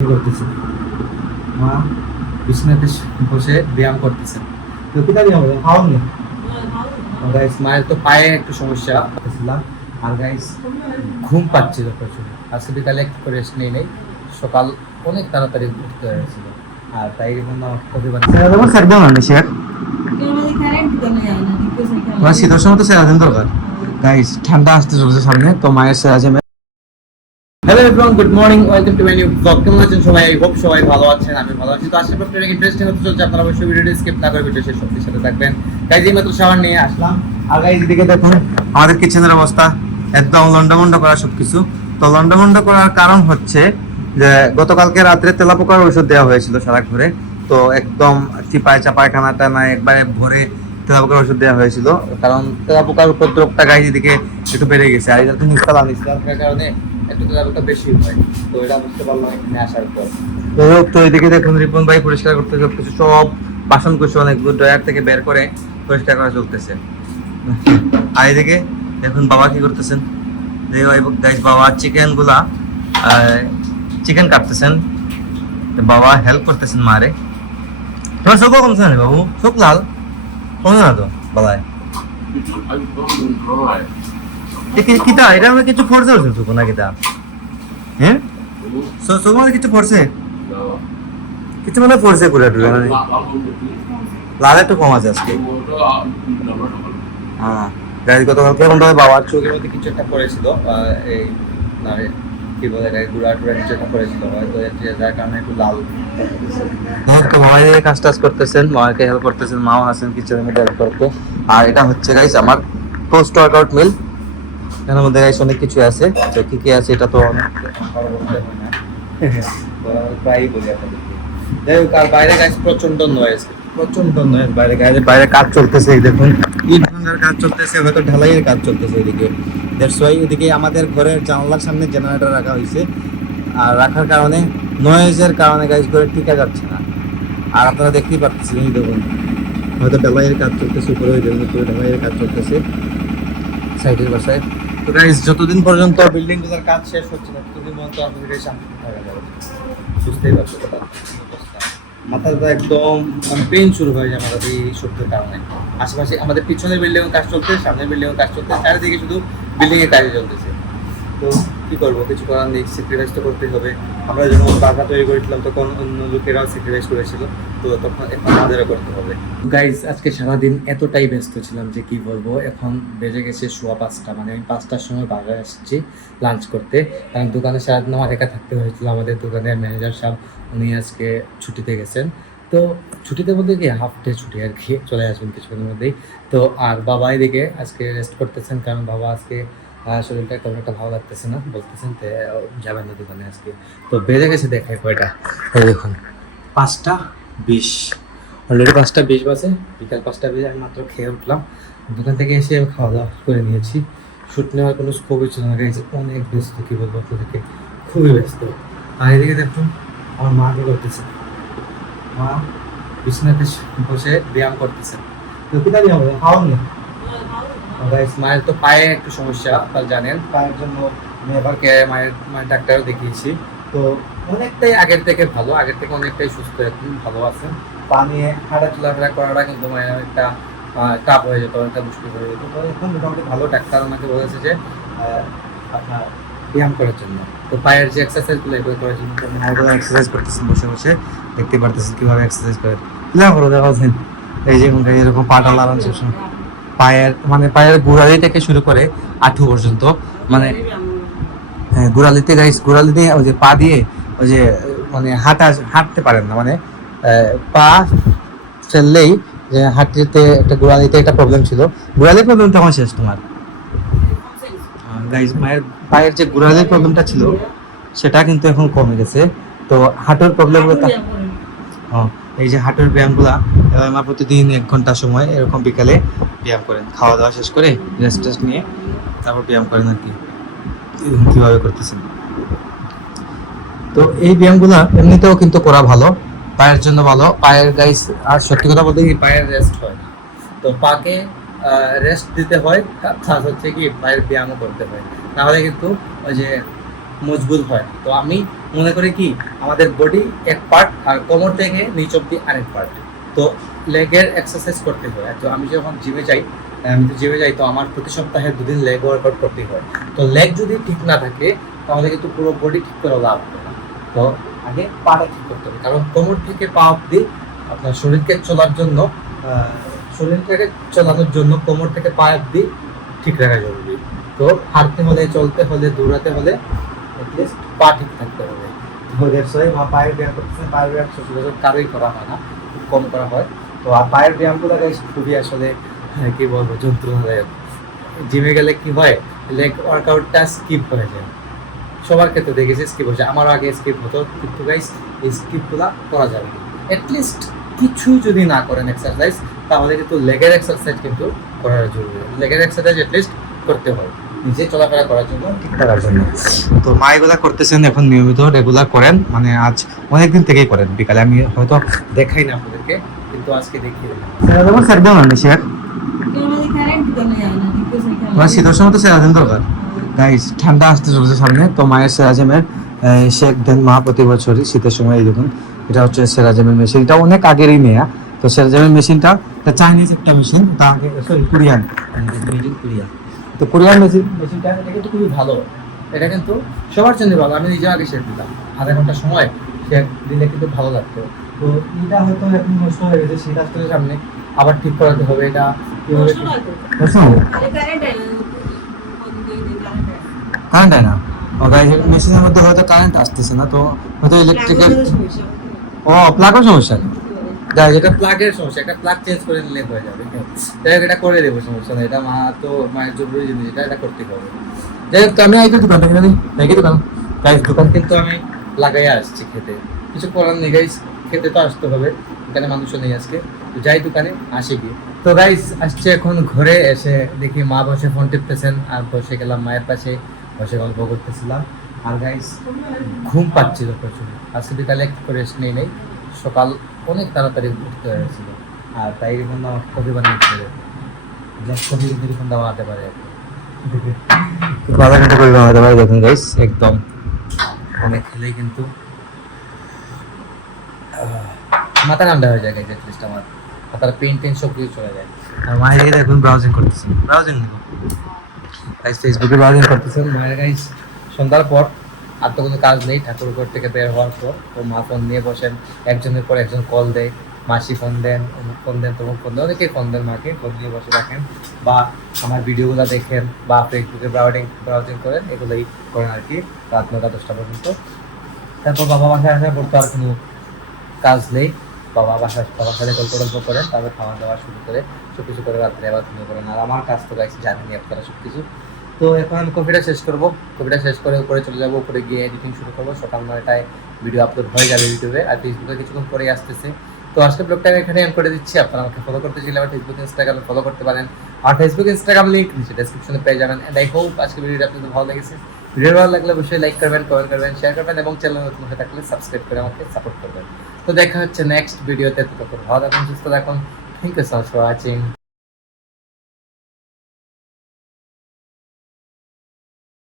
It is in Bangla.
করতেছে মা বিছানাতে বসে ব্যায়াম করতেছেন। তো কোথায় হবে খাওয়ান না গাইস, মায়ের তো পায়ে একটু সমস্যা ছিলাম। আর গাইস ঘুম পাচ্ছিল প্রচুর, আজকে বিকালে একটু রেস্ট নেই নেই, সকাল অনেক তাড়াতাড়ি উঠতে হয়েছিল। আর তাই জন্য প্রতিবার স্যার দাও না শেয়ার শীতের সময় তো সেরা দিন দরকার। গাইস ঠান্ডা আসতে চলছে সামনে, তো মায়ের সেরা জমে। Hello everyone, good morning, welcome to my new blog. কেমন আছেন সবাই? আই হোপ সবাই ভালো আছেন, আমি ভালো আছি। তো আজকে ব্লগটা অনেক ইন্টারেস্টিং হতে চলছে, আপনারা অবশ্যই ভিডিওটি স্কিপ না করে ভিডিও শেষ অবধি সাথে থাকবেন। গাইস এই মাত্র শাওয়ার নিয়ে আসলাম, আর গাইস এদিকে দেখুন আমাদের কিচেনের অবস্থা একদম লন্ডমন্ড করা সবকিছু। তো লন্ডমন্ড করার কারণ হচ্ছে যে গতকালকে রাত্রে তেলাপোকার ওষুধ দেওয়া হয়েছিল সারা ঘরে, তো একদম চিপায় চাপায় খানাটা না একবারে ভরে তেলাপোকার ওষুধ দেওয়া হয়েছিল, কারণ তেলাপোকার উপদ্রবটা গাইস এদিকে একটু বেড়ে গেছে। আর এটা তো নিস্তালা কারণে একটু তেলাপোকা বেশি হয়, তো এটা বুঝতে পারলাম এখানে আসার পর। তো এদিকে দেখুন রিপন ভাই পরিষ্কার করতে সবকিছু, সব বাসন কুসন অনেকগুলো ড্রয়ার থেকে বের করে পরিষ্কার করা চলতেছে। আর এদিকে দেখুন বাবা কি করতেছেন, গাইস বাবা চিকেন কাটতেছেন, বাবা হেল্প করতেছেন মারে। তোমার চোখ কমছে না বাবু? চোখ লাল কমে না তো বাবায়? কিতা এটা আমরা কিছু ফোর্স হচ্ছে চোখ না কিতা? হ্যাঁ চোখ মানে কিছু ফোর্সে কিছু মানে ফোর্সে করে লাল একটু কম আছে আজকে। হ্যাঁ গাড়ি গতকালকে এখন বাবার চোখের মধ্যে কিছু একটা পড়েছিল, এই মানে কি বলে গুড়া টুড়া কিছু একটা পড়েছিল, হয়তো যার কারণে একটু লাল। তো মায়ের কাজ টাজ করতেছেন, মাকে হেল্প করতেছেন, মাও আছেন কিচেনের মধ্যে হেল্প করতে। আর এটা হচ্ছে গাইস আমার পোস্ট ওয়ার্কআউট মিল, এর মধ্যে গাইস অনেক কিছু আছে। তো কি কি আছে এটা তো অনেক প্রায়ই বলি আপনাদেরকে। যাই হোক, আর বাইরে গাইস প্রচন্ড নয়েজ, বাইরে গাইস বাইরে কাজ চলতেছে, এই দেখুন ইট ভাঙার কাজ চলতেছে, হয়তো ঢালাইয়ের কাজ চলতেছে এদিকে। দ্যাটস ওয়াই এদিকে আমাদের ঘরের জানালার সামনে জেনারেটর রাখা হয়েছে, আর রাখার কারণে নয়েজের কারণে গাইস ঘরে টিকা যাচ্ছে না। আর আপনারা দেখতেই পাচ্ছেন, এই দেখুন হয়তো ঢালাইয়ের কাজ চলতেছে, উপরে ওই দেখুন ঢালাইয়ের কাজ চলতেছে সাইডের বাসায়। তো গাইস যতদিন পর্যন্ত বিল্ডিং গুলোর কাজ শেষ হচ্ছে না ততদিন পর্যন্ত আমাদের শান্তি থাকা যাবে, বুঝতেই পারছো কথা। মাথাটা একদম মানে পেন শুরু হয়ে যায় মাথাতে এই শব্দের কারণে। আশেপাশে আমাদের পিছনের বিল্ডিং এর কাজ চলছে, সামনের বিল্ডিং এর কাজ চলছে, চারিদিকে শুধু বিল্ডিং এর কাজই চলতেছে। তো কি করবো, কিছু করার নেই, স্যাক্রিফাইস তো করতেই হবে। আমরা যখন বাসা তৈরি করেছিলাম তখন অন্য লোকেরাও স্যাক্রিফাইস করেছিল, তো তখন এখন আমাদেরও করতে হবে। গাইজ আজকে সারাদিন এতটাই ব্যস্ত ছিলাম যে কি বলবো, এখন বেজে গেছে 5:15, মানে আমি 5টার সময় বাসায় আসছি লাঞ্চ করতে, কারণ দোকানে সারাদিন আমার একা থাকতে হয়েছিল। আমাদের দোকানের ম্যানেজার সাহেব উনি আজকে ছুটিতে গেছেন, তো ছুটিতে বলতে কি হাফ ডে ছুটি আর কি, চলে আসবেন কিছুক্ষণের মধ্যেই। তো আর বাবা এদিকে আজকে রেস্ট করতেছেন, কারণ বাবা আজকে শরীরটা তেমন একটা ভালো লাগতেছে না, বলতেছেন তো যাবেন না দোকানে আজকে। তো বেজে গেছে দেখায় কয়টা, দেখুন 5:20, অলরেডি 5:20 বাজে, বিকাল 5:20 আমি মাত্র খেয়ে উঠলাম। দোকান থেকে এসে খাওয়া দাওয়া করে নিয়েছি। শ্যুট নেওয়ার কোনো স্কোপই ছিল না, গেছে অনেক ব্যস্ত, কী বলবো আপনাদেরকে, খুবই ব্যস্ত। আর এদিকে দেখুন আমার মা কি করতেছে, মা বিছানাতে বসে ব্যায়াম করতেছেন। তো কোথায় ব্যায়াম হবে খাওয়ান না গাইস, মায়ের তো পায়ে একটু সমস্যা আপনারা জানেন, পায়ের জন্য আমি এবার মায়ের ডাক্তারও দেখিয়েছি। তো অনেকটাই আগের থেকে ভালো, আগের থেকে অনেকটাই সুস্থ, এখন ভালো আছেন। পা নিয়ে হাঁটা চলাফেরা করাটা কিন্তু মায়ের একটা টাফ হয়ে যেত, অনেকটা মুশকিল হয়ে যেত। তো এখন মোটামুটি ভালো, ডাক্তার আমাকে বলেছে যে আপনার ব্যায়াম করার জন্য, তো পায়ের যে এক্সারসাইজগুলো এগুলো করার জন্য মায়েরগুলো এক্সারসাইজ করতেছেন বসে বসে, দেখতে পারতেছেন কীভাবে এক্সারসাইজ করে। দেখাচ্ছেন এই যে এরকম পাটা লাগানো সবসময় পায়ের, মানে পায়ের গোড়ালি থেকে শুরু করে আঁঠু পর্যন্ত, মানে গোড়ালিতে গাইস, গোড়ালিতে ওই যে পা দিয়ে ওই যে মানে হাঁটতে পারেন না, মানে পা ফেললেই যে হাঁটতে একটা গোড়ালিতে একটা প্রবলেম ছিল, গোড়ালির প্রবলেমটা আমার শেষ তোমার গাইস। পায়ের যে গোড়ালির প্রবলেমটা ছিল সেটা কিন্তু এখন কমে গেছে। তো হাঁটুর প্রবলেমগুলো, এই যে হাঁটুর ব্যায়ামগুলা আমার প্রতিদিন 1 ঘন্টা সময় এরকম বিকালে ব্যায়াম করেন, খাওয়া দাওয়া শেষ করে রেস্ট নিয়ে তারপর ব্যায়াম করেন আর কি, কীভাবে করতেছেন। তো এই ব্যায়ামগুলা এমনিতেও কিন্তু করা ভালো, পায়ের জন্য ভালো, পায়ের গাইস। আর সত্যি কথা বলতে কি পায়ের রেস্ট হয় না, তো পাকে রেস্ট দিতে হয়, প্লাস হচ্ছে কি পায়ের ব্যায়ামও করতে হয়, নাহলে কিন্তু ওই যে মজবুত হয় না। তো আমি মনে করি কি আমাদের বডি এক পার্ট আর কোমর থেকে নিচ অব্দি আরেক পার্ট। তো লেগের এক্সারসাইজ করতে হয়। তো আমি যখন জিমে যাই, তো আমার প্রতি সপ্তাহে 2 দিন লেগ ওয়ার্কআউট করতে হয়। তো লেগ যদি ঠিক না থাকে তাহলে কিন্তু পুরো বডি ঠিক করে লাভ হবে না। তো আগে পাটা ঠিক করতে হবে, কারণ কোমর থেকে পা অব্দি আপনার শরীরকে চলার জন্য শরীরটাকে চালানোর জন্য কোমর থেকে পা অব্দি ঠিক রাখা জরুরি। তো হাঁটতে হলে, চলতে হলে, দৌড়াতে হলে অ্যাটলিস্ট পা ঠিক থাকতে হবে। তো দ্যাটস ওয়াই পায়ের ব্যায়াম করতেছে। পায়ের ব্যায়াম সচরাচর কারোই করা হয় না, খুব কম করা হয়। তো আর পায়ের ব্যায়ামগুলো খুবই আসলে কি বলবো, যন্ত্রণাদায়ক। জিমে গেলে কি হয়, লেগ ওয়ার্কআউটটা স্কিপ হয়ে যায়। সবার ক্ষেত্রে দেখেছি স্কিপ হচ্ছে, আমারও আগে স্কিপ হতো, কিন্তু গাইস এই স্কিপগুলো করা যাবে না। অ্যাটলিস্ট কিছু যদি না করেন এক্সারসাইজ, তাহলে কিন্তু লেগের এক্সারসাইজ কিন্তু করা জরুরি। লেগের এক্সারসাইজ অ্যাটলিস্ট করতে হয় নিজে চলাফেরা করার জন্য, ঠিক থাকার জন্য। তো মা এগুলা করতেছেন এখন নিয়মিত রেগুলার করেন, মানে আজ অনেকদিন থেকেই করেন। বিকালে আমি হয়তো দেখাই না আপনাদেরকে, কিন্তু আজকে দেখিয়ে দিলাম। যেমন স্যার দেওয়া না শেয়ার শীতের সময় তো সেরাজিম দরকার। গাইস ঠান্ডা আসতে চলছে সামনে, তো মায়ের সেরাজিমের শেক দেন মা প্রতি বছরই শীতের সময়। এই দেখুন এটা হচ্ছে সেরাজিমের মেশিন, এটা অনেক আগেরই নেয়া। তো সেরাজিমের মেশিনটা চাইনিজ একটা মেশিন, তা আগে সরি কোরিয়ান, তো কোরিয়ান মেশিনটা এটা কিন্তু খুবই ভালো। এটা কিন্তু সবার জন্য ভালো। আমি নিজে আগে শেখ দিতাম, আধা ঘন্টা সময় শেখ দিলে কিন্তু ভালো লাগতো। তো এটা হয়তো এখন নষ্ট হয়ে গেছে, শীত আসতে সামনে আবার ঠিক করাতে হবে। এটা কিভাবে কারেন্ট হয় না। ও গাইস মেশিনের মধ্যে হয়তো কারেন্ট আসতেছে না, তো হয়তো ইলেকট্রিক্যাল ও প্লাগের সমস্যা। গাইস এটা প্লাগের সমস্যা, একটা প্লাগ চেঞ্জ করে নিলে হয়ে যাবে। যাই হোক এটা করে দেবো, সমস্যা নেই। এটা মায়ের জরুরি জিনিস, এটা করতে হবে। যাই হোক, তো আমি আইতে দোকান থেকে দেখি দোকান। গাইস দোকান কিন্তু আমি লাগাইয়া আসছি খেতে, কিছু করার নেই গাইস, খেতে তো আসতে হবে, এখানে মানুষও নেই আজকে। তো যাই দোকানে, আসে গিয়ে। তো গাইস আসছে এখন ঘরে, এসে দেখি মা বসে ফোন টিপতেছেন, আর বসে গেলাম মায়ের পাশে, বসে গল্প করতেছিলাম। আর গাইস ঘুম পাচ্ছিল প্রচুর, আজকে বিকালে একটু রেস্ট নেই, সকাল অনেক তাড়াতাড়ি উঠতে হয়েছিল। আর তাই এরকম আমার কফি বানিয়েছিল, ব্ল্যাক কফি কিন্তু এরকম দেওয়া হতে পারে। আধা ঘন্টা করে বানাতে পারি দেখুন গাইস, একদম অনেক খেলেই কিন্তু মাথা ঠান্ডা হয়ে যায় গাইস। অ্যাটলিস্ট আমার মাথার পেন সব কিছু চলে যায়। আর মায়ের দিকে দেখুন ব্রাউজিং করতেছেন, ব্রাউজিং গাইস ফেসবুকে ব্রাউজিং করতেছেন। মায়ের গাইস সন্ধ্যার পর আর তো কোনো কাজ নেই, ঠাকুর ঘর থেকে বের হওয়ার পর তো মা ফোন নিয়ে বসেন, একজনের পর একজন কল দেয়। মাসি ফোন দেন, অমুক ফোন দেন, তমুক ফোন দেন, অনেকেই ফোন দেন মাকে। ফোন দিয়ে বসে রাখেন, বা আমার ভিডিওগুলো দেখেন, বা ফেসবুকে ব্রাউজিং করেন, এগুলোই করেন আর কি রাত 9টা-10টা পর্যন্ত। তারপর বাবা বাসায় আসার পর তো আর কোনো কাজ নেই। বাবার সাথে গল্প করেন, তারপর খাওয়া দাওয়া শুরু করে সব কিছু করে রাত্রে আবার ঘুমিয়ে পড়েন। আর আমার কাজ তো গাইছি জানেনই আপনারা সব কিছু। তো এখন আমি কফিটা শেষ করবো, কফিটা শেষ করে উপরে চলে যাবো, উপরে গিয়ে এডিটিং শুরু করবো। সকাল 9টায় ভিডিও আপলোড হয়ে যাবে ইউটিউবে, আর ফেসবুকে কিছুক্ষণ পরেই আসতেছে। তো আজকে ব্লগটা আমি এখানে এন্ড করে দিচ্ছি। আপনারা আমাকে ফলো করতে চাইলে আমার ফেসবুক ইনস্টাগ্রামে ফলো করতে পারেন, আর ফেসবুক ইনস্টাগ্রাম লিঙ্ক নিচে ডেসক্রিপশনে পেয়ে যাবেন। এন্ড আই হোপ আজকে ভিডিওটা আপনাদের ভালো লেগেছে। ভিডিও ভালো লাগলে অবশ্যই লাইক করবেন, কমেন্ট করবেন, শেয়ার করবেন, এবং চ্যানেল নতুন হয়ে থাকলে সাবস্ক্রাইব করে আমাকে সাপোর্ট করবেন। তো দেখা হচ্ছে নেক্সট ভিডিওতে। ততক্ষণ ভালো থাকুন, সুস্থ থাকুন। Thank you so much for watching.